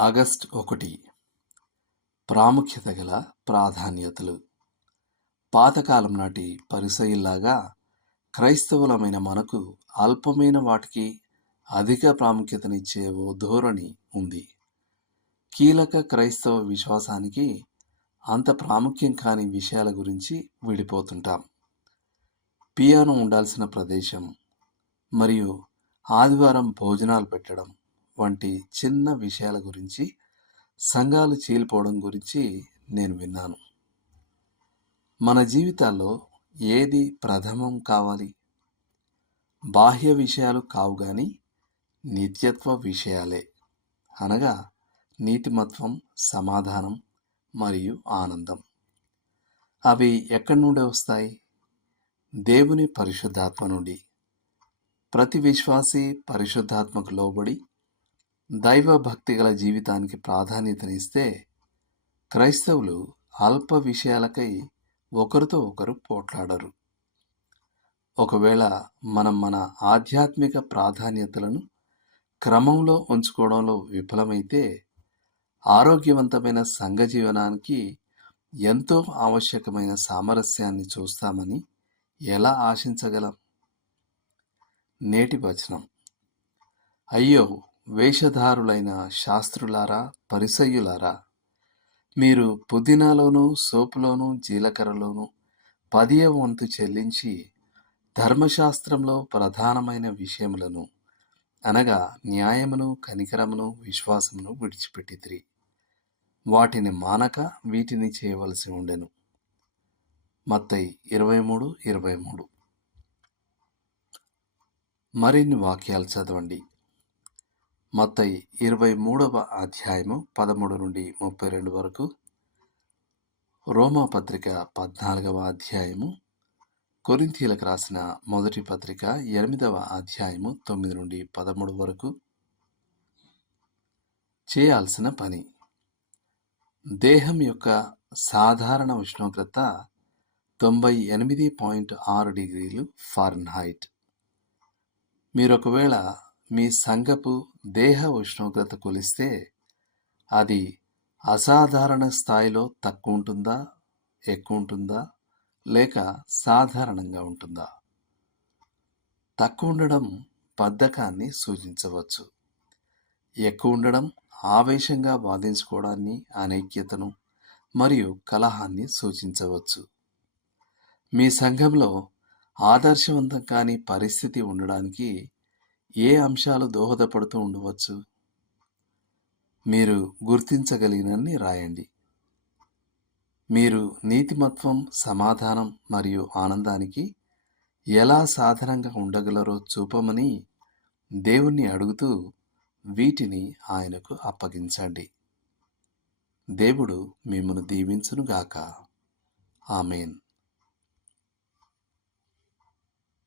August ఒకటి. ప్రాముఖ్యత గల ప్రాధాన్యతలు. పాతకాలం నాటి పరిసయుల్లాగా క్రైస్తవులమైన మనకు అల్పమైన వాటికి అధిక ప్రాముఖ్యతనిచ్చే ఓ ధోరణి ఉంది. కీలక క్రైస్తవ విశ్వాసానికి అంత ప్రాముఖ్యం కాని విషయాల గురించి విడిపోతుంటాం. పియానో ఉండాల్సిన ప్రదేశం మరియు ఆదివారం భోజనాలు పెట్టడం వంటి చిన్న విషయాల గురించి సంఘాలు చీలిపోవడం గురించి నేను విన్నాను. మన జీవితాల్లో ఏది ప్రథమం కావాలి? బాహ్య విషయాలు కావు కానీ నిత్యత్వ విషయాలే. అనగా నీతిమత్వం సమాధానం మరియు ఆనందం. అవి ఎక్కడి నుండి వస్తాయి? దేవుని పరిశుద్ధాత్మ నుండి. ప్రతి విశ్వాసి పరిశుద్ధాత్మకు లోబడి దైవ భక్తి గల జీవితానికి ప్రాధాన్యతనిస్తే క్రైస్తవులు అల్ప విషయాలకై ఒకరితో ఒకరు పోట్లాడరు. ఒకవేళ మనం మన ఆధ్యాత్మిక ప్రాధాన్యతలను క్రమంలో ఉంచుకోవడంలో విఫలమైతే ఆరోగ్యవంతమైన సంఘ జీవనానికి ఎంతో ఆవశ్యకమైన సామరస్యాన్ని చూస్తామని ఎలా ఆశించగలం? నేటి వచనం. అయ్యో వేషధారులైన శాస్త్రులారా పరిసయ్యులారా మీరు పుదీనాలోనూ సోపులోనూ జీలకర్రలోను పదియ వంతు చెల్లించి ధర్మశాస్త్రంలో ప్రధానమైన విషయములను అనగా న్యాయమును కనికరమును విశ్వాసమును విడిచిపెట్టితిరి. వాటిని మానక వీటిని చేయవలసి ఉండెను. మత్తయి ఇరవై మూడు ఇరవై మూడు. మరిన్ని వాక్యాలు చదవండి. మత్తయి ఇరవై మూడవ అధ్యాయము పదమూడు నుండి ముప్పై రెండు వరకు. రోమా పత్రిక పద్నాలుగవ అధ్యాయము. కొరింథీలకు రాసిన మొదటి పత్రిక ఎనిమిదవ అధ్యాయము తొమ్మిది నుండి పదమూడు వరకు. చేయాల్సిన పని. దేహం యొక్క సాధారణ ఉష్ణోగ్రత తొంభై ఎనిమిది పాయింట్ ఆరు డిగ్రీలు ఫారెన్హైట్. మీరు ఒకవేళ మీ సంఘపు దేహ ఉష్ణోగ్రత కొలిస్తే అది అసాధారణ స్థాయిలో తక్కువ ఉంటుందా ఎక్కువ ఉంటుందా లేక సాధారణంగా ఉంటుందా? తక్కువ ఉండడం బద్ధకాన్ని సూచించవచ్చు. ఎక్కువ ఉండడం ఆవేశంగా వాదించుకోవడాన్ని అనైక్యతను మరియు కలహాన్ని సూచించవచ్చు. మీ సంఘంలో ఆదర్శవంతం కాని పరిస్థితి ఉండడానికి ఏ అంశాలు దోహదపడుతూ ఉండవచ్చు మీరు గుర్తించగలిగినన్ని రాయండి. మీరు నీతిమత్వం సమాధానం మరియు ఆనందానికి ఎలా సాధనంగా ఉండగలరో చూపమని దేవుణ్ణి అడుగుతూ వీటిని ఆయనకు అప్పగించండి. దేవుడు మిమ్మను దీవించునుగాక. ఆమెన్.